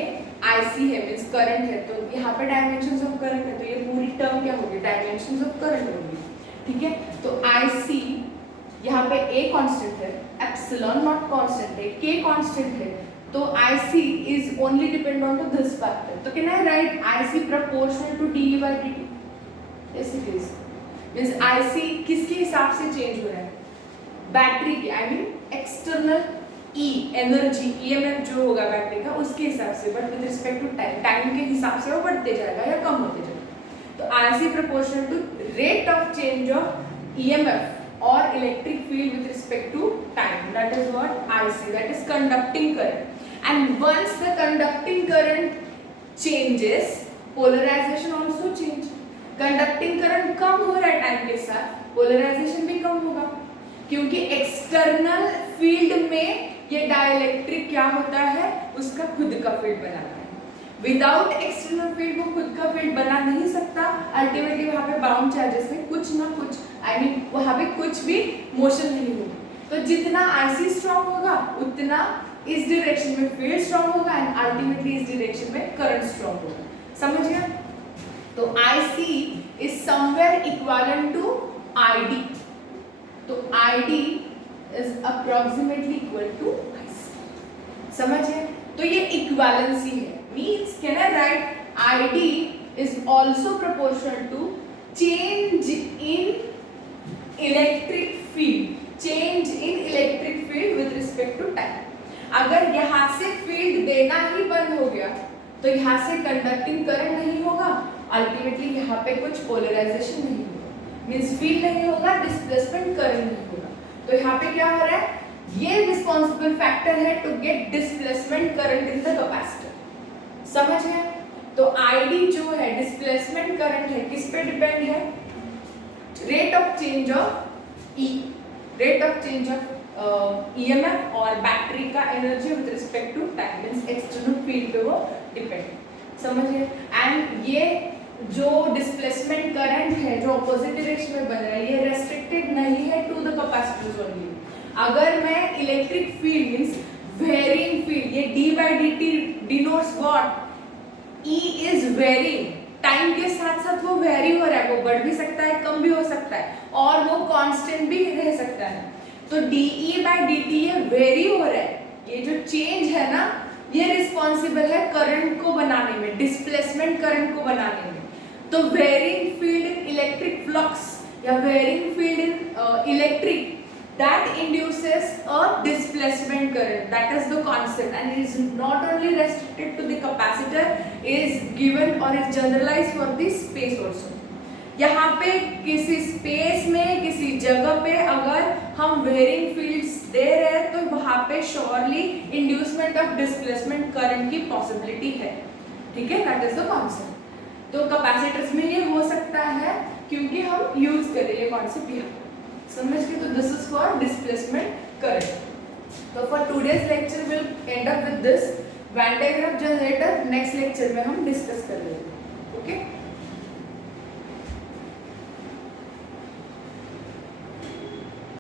IC है मींस करंट है, तो यहाँ पे डायमेंशंस ऑफ करंट है, तो ये पूरी टर्म क्या होगी? डायमेंशंस ऑफ करंट होगी, ठीक है? तो IC यहाँ पे A कांस्टेंट है, एप्सिलॉन नॉट कांस्टेंट है, K कांस्टेंट है, तो IC is only depend on to this factor, तो can I write IC proportional to dE by dt? yes it is, means IC किसके हिसाब से चेंज हो रहा है? बैटरी की, I mean external E energy EMF जो होगा बैटरी का उसके हिसाब से, but with respect to time के हिसाब से वो बढ़ते जाएगा या कम होते जाएगा। तो IC proportional to rate of change of EMF और electric field with respect to time, that is what IC, that is conducting current, and once the conducting current changes, polarization also change, conducting current कम हो रहा है time के साथ, polarisation भी कम होगा, क्योंकि एक्सटर्नल फील्ड में ये डाइलेक्ट्रिक क्या होता है, उसका खुद का फील्ड बनाता है। विदाउट एक्सटर्नल फील्ड वो खुद का फील्ड बना नहीं सकता, अल्टीमेटली वहां पे बाउंड चार्जेस में कुछ ना कुछ वहां पे कुछ भी मोशन नहीं होगा। तो जितना आईसी स्ट्रांग होगा उतना इस डायरेक्शन में फील्ड स्ट्रांग होगा एंड अल्टीमेटली इस डायरेक्शन में करंट स्ट्रांग होगा। समझ गया? तो IC is somewhere equivalent to ID। तो ID is approximately equal to IC। समझिए? तो ये इक्विवेलेंसी है, means can I write ID is also proportional to change in electric field, change in electric field with respect to time. अगर यहाँ से field देना ही बंद हो गया तो यहाँ से कंडक्टिंग करंट नहीं होगा, अल्टीमेटली यहाँ पे कुछ पोलराइजेशन नहीं होगा, मींस फील्ड नहीं होगा, डिस्प्लेसमेंट करंट नहीं होगा। तो यहाँ पे क्या हो रहा है, ये रिस्पॉन्सिबल फैक्टर है to get displacement current in the capacitor. समझ गए? तो ID जो है डिस्प्लेसमेंट करंट है, किस पे डिपेंड है, rate of change of E, rate of change of EMF और बैटरी का energy with respect to time, means external field पे वो डिपेंड। समझिए? एंड ये जो डिस्प्लेसमेंट करंट है जो ऑपोजिट डायरेक्शन में बन रहा है, ये रेस्ट्रिक्टेड नहीं है टू द कैपेसिटर्स ओनली। अगर मैं electric field means varying field, ये d/dt denotes what, E is varying, time के साथ साथ वो वेरी हो रहा है, वो बढ़ भी सकता है, कम भी हो सकता है और वो कांस्टेंट भी रह सकता है। तो dE/dt ये वेरी हो रहा है, ये जो चेंज है ना, ये रिस्पॉन्सिबल है करंट को बनाने में, डिस्प्लेसमेंट करंट को बनाने में। तो varying field in electric flux या varying field in electric, that induces a displacement current, that is the concept, and it is not only restricted to the capacitor, is given or is generalized for the space also। यहाँ पे किसी space में किसी जगह पे अगर हम varying fields दे रहे हैं तो वहाँ पे surely inducement of displacement current की पॉसिबिलिटी है। ठीक है, दैट इज द कॉन्सेप्ट। तो कैपेसिटर्स में ये हो सकता है क्योंकि हम यूज कर रहे हैं कॉन्सेप्ट यहाँ, समझ के? तो this is for displacement current. तो for today's lecture will end up with this van de Graaff generator, next lecture में हम डिस्कस कर लेंगे। ओके।